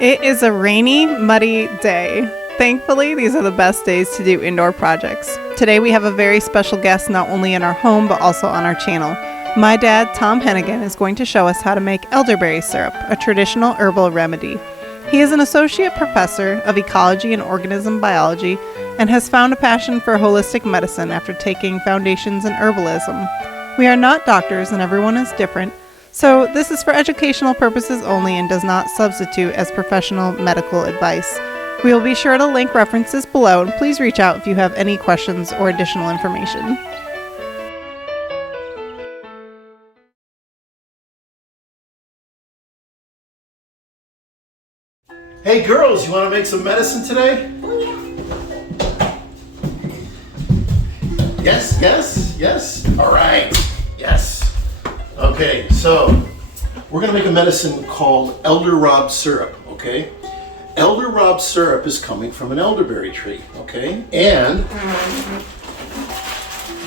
It is a rainy, muddy day. Thankfully, these are the best days to do indoor projects. Today we have a very special guest not only in our home but also on our channel. My dad, Tom Hennigan, is going to show us how to make elderberry syrup, a traditional herbal remedy. He is an associate professor of ecology and organism biology and has found a passion for holistic medicine after taking foundations in herbalism. We are not doctors and everyone is different, so this is for educational purposes only and does not substitute as professional medical advice. We will be sure to link references below, and please reach out if you have any questions or additional information. Hey girls, you want to make some medicine today? Yes, yes, yes. All right, yes. Okay, so we're going to make a medicine called elder syrup, okay? Elder syrup is coming from an elderberry tree, okay? And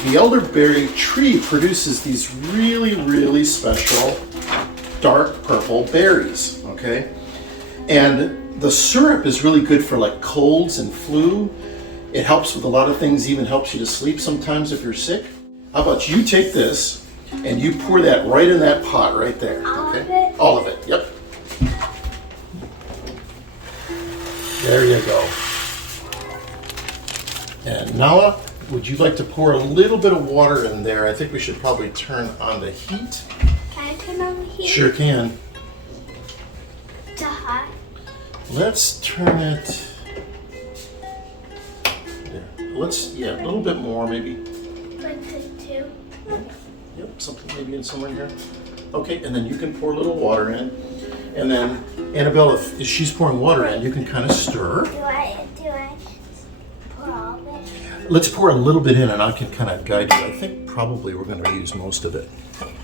the elderberry tree produces these really, really special dark purple berries, okay? And the syrup is really good for like colds and flu. It helps with a lot of things, even helps you to sleep sometimes if you're sick. How about you take this and you pour that right in that pot right there, okay? All of it, yep. There you go. And Nala, would you like to pour a little bit of water in there? I think we should probably turn on the heat. Can I turn on the heat? Sure can. It's hot. Let's turn it. There. Yeah, a little bit more maybe. Like the two? Yep, something maybe in somewhere in here. Okay, and then you can pour a little water in. And then, Annabelle, if she's pouring water in, you can kind of stir. Do I pour all of it? Let's pour a little bit in and I can kind of guide you. I think probably we're going to use most of it.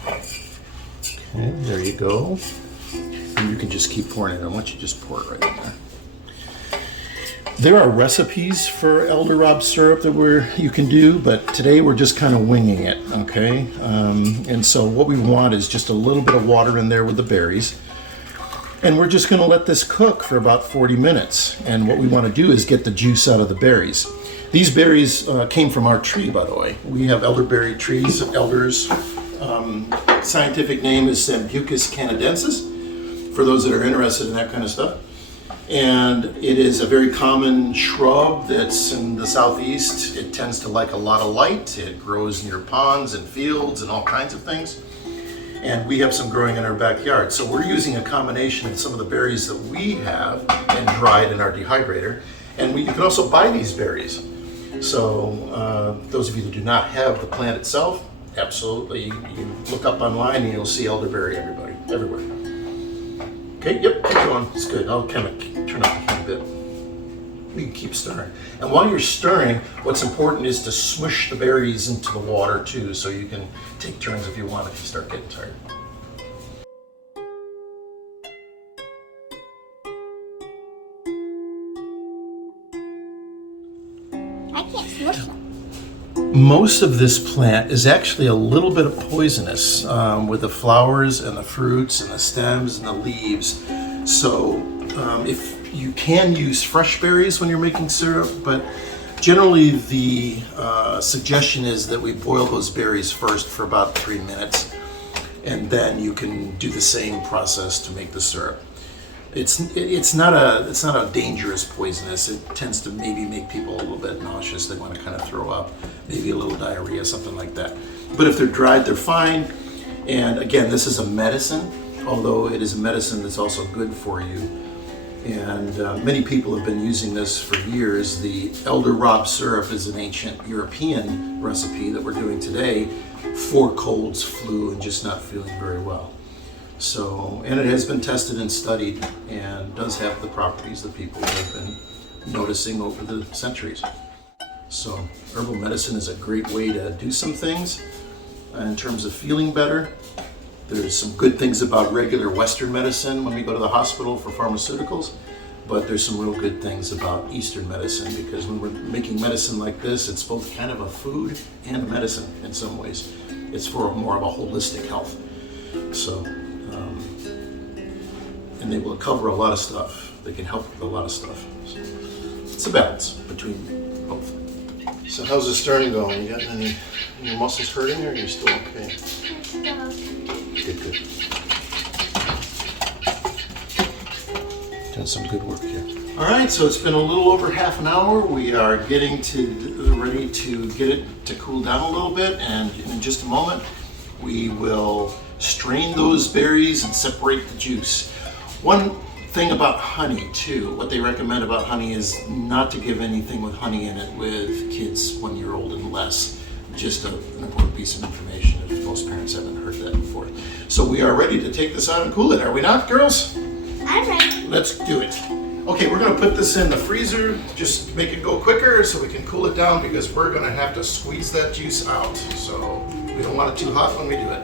Okay, there you go. And you can just keep pouring it in. Why don't you just pour it right in there. There are recipes for elder syrup that you can do, but today we're just kind of winging it, okay? And so what we want is just a little bit of water in there with the berries. And we're just going to let this cook for about 40 minutes. And what we want to do is get the juice out of the berries. These berries came from our tree, by the way. We have elderberry trees, elders. Scientific name is Sambucus canadensis, for those that are interested in that kind of stuff. And it is a very common shrub that's in the southeast. It tends to like a lot of light. It grows near ponds and fields and all kinds of things. And we have some growing in our backyard. So we're using a combination of some of the berries that we have and dried in our dehydrator. And you can also buy these berries. So those of you that do not have the plant itself, absolutely, you look up online and you'll see elderberry everywhere. Okay, yep, keep going, it's good. I'll kind of turn up the heat a bit. You can keep stirring. And while you're stirring, what's important is to smush the berries into the water too, so you can take turns if you want if you start getting tired. I can't smush them. Most of this plant is actually a little bit poisonous with the flowers and the fruits and the stems and the leaves. So if you can use fresh berries when you're making syrup, but generally the suggestion is that we boil those berries first for about 3 minutes, and then you can do the same process to make the syrup. It's not a dangerous poisonous. It tends to maybe make people a little bit nauseous. They want to kind of throw up, maybe a little diarrhea, something like that. But if they're dried, they're fine. And again, this is a medicine, although it is a medicine that's also good for you. And many people have been using this for years. The elder syrup is an ancient European recipe that we're doing today for colds, flu, and just not feeling very well. So, and it has been tested and studied and does have the properties that people have been noticing over the centuries. So, herbal medicine is a great way to do some things in terms of feeling better. There's some good things about regular Western medicine when we go to the hospital for pharmaceuticals, but there's some real good things about Eastern medicine, because when we're making medicine like this, it's both kind of a food and a medicine in some ways. It's for more of a holistic health. So, and they will cover a lot of stuff. They can help with a lot of stuff. So it's a balance between both. So how's the stirring going? You got any muscles hurting, or are you still okay? Good, good. Done some good work here. All right, so it's been a little over half an hour. We are getting ready to get it to cool down a little bit, and in just a moment, we will strain those berries and separate the juice. One thing about honey too, what they recommend about honey is not to give anything with honey in it with kids 1 year old and less. Just an important piece of information if most parents haven't heard that before. So we are ready to take this out and cool it, are we not, girls? I'm ready. Let's do it. Okay, we're gonna put this in the freezer, just make it go quicker so we can cool it down, because we're gonna have to squeeze that juice out. So we don't want it too hot when we do it.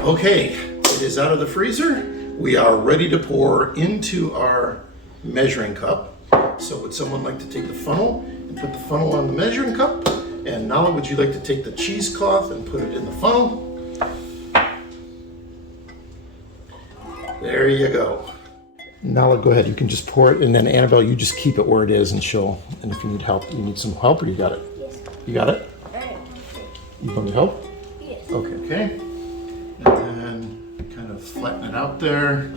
Okay, it is out of the freezer. We are ready to pour into our measuring cup. So would someone like to take the funnel and put the funnel on the measuring cup? And Nala, would you like to take the cheesecloth and put it in the funnel? There you go. Nala, go ahead. You can just pour it, and then Annabelle, you just keep it where it is, and and if you need help, you need some help, or you got it? Yes. You got it? All right. You want me to help? Yes. Okay. And then kind of flatten it out there.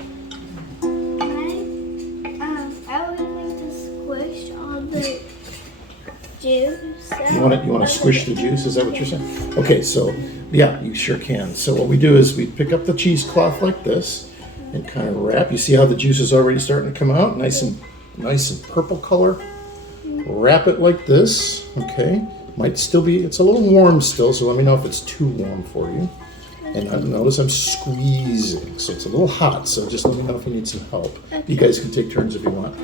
I would like to squish all the juice. You want to squish the juice? Is that what you're saying? Okay, so yeah, you sure can. So what we do is we pick up the cheesecloth like this and kind of wrap. You see how the juice is already starting to come out, nice and purple color. Wrap it like this. Okay, might still be. It's a little warm still, so let me know if it's too warm for you. And notice I'm squeezing, so it's a little hot. So just let me know if you need some help. You guys can take turns if you want.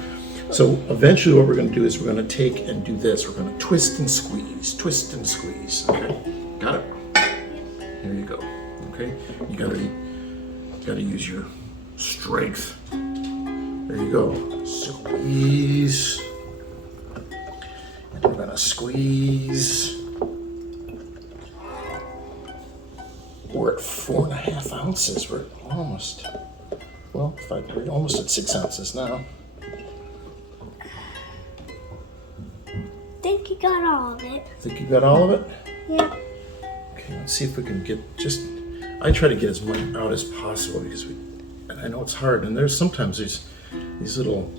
So eventually what we're going to do is we're going to take and do this. We're going to twist and squeeze, twist and squeeze. Okay, got it? Here you go. Okay, you gotta use your strength. There you go. Squeeze. And we're going to squeeze. We're at 4.5 ounces. We're almost, we're almost at 6 ounces now. I think you got all of it. Think you got all of it? Yeah. Okay, let's see if we can get I try to get as much out as possible, because and I know it's hard, and there's sometimes these little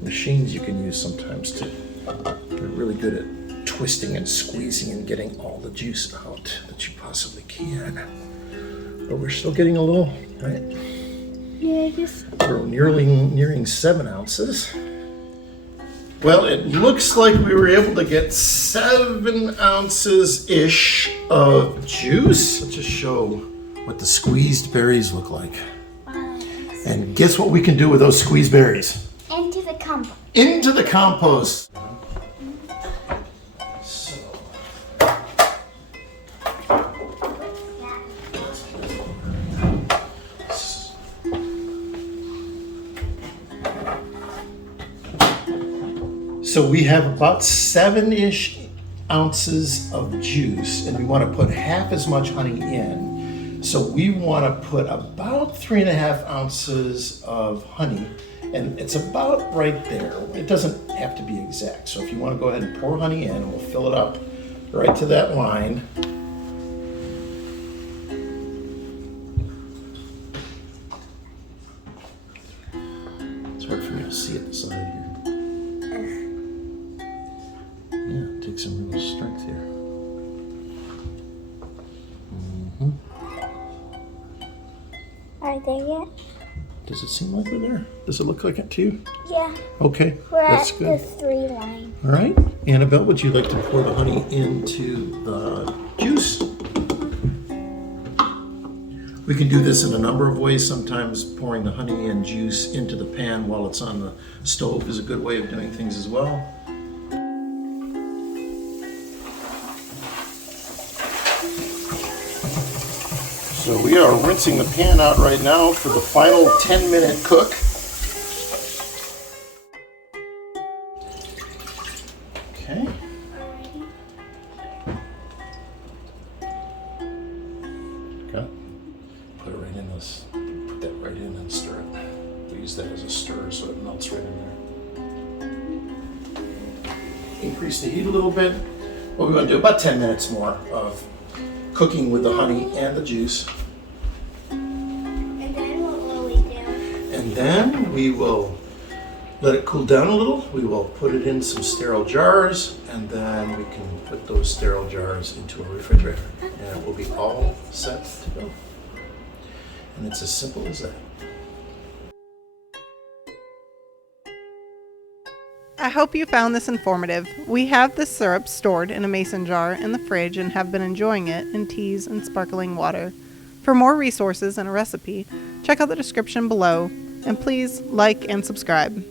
machines you can use sometimes they're really good at twisting and squeezing and getting all the juice out that you possibly can. But we're still getting a little, right? Yeah, We're nearing 7 ounces. Well, it looks like we were able to get 7 ounces-ish of juice. Let's just show what the squeezed berries look like. And guess what we can do with those squeezed berries? Into the compost. Into the compost. So we have about 7-ish ounces of juice, and we want to put half as much honey in. So we want to put about 3.5 ounces of honey, and it's about right there. It doesn't have to be exact. So if you want to go ahead and pour honey in, and we'll fill it up right to that line. It's hard for me to see at the side here. Yeah, take some real strength here. Are they yet? Does it seem like we're there? Does it look like it to you? Yeah. Okay, We're that's at good. the 3 line. All right, Annabelle, would you like to pour the honey into the juice? We can do this in a number of ways. Sometimes pouring the honey and juice into the pan while it's on the stove is a good way of doing things as well. So we are rinsing the pan out right now for the final 10-minute cook. Okay. put it right in this. Put that right in and stir it. We use that as a stir so it melts right in there. Increase the heat a little bit. What we want to do, about 10 minutes more of cooking with the honey and the juice. And then what will we do? And then we will let it cool down a little. We will put it in some sterile jars, and then we can put those sterile jars into a refrigerator. And it will be all set to go. And it's as simple as that. I hope you found this informative. We have this syrup stored in a mason jar in the fridge and have been enjoying it in teas and sparkling water. For more resources and a recipe, check out the description below, and please like and subscribe.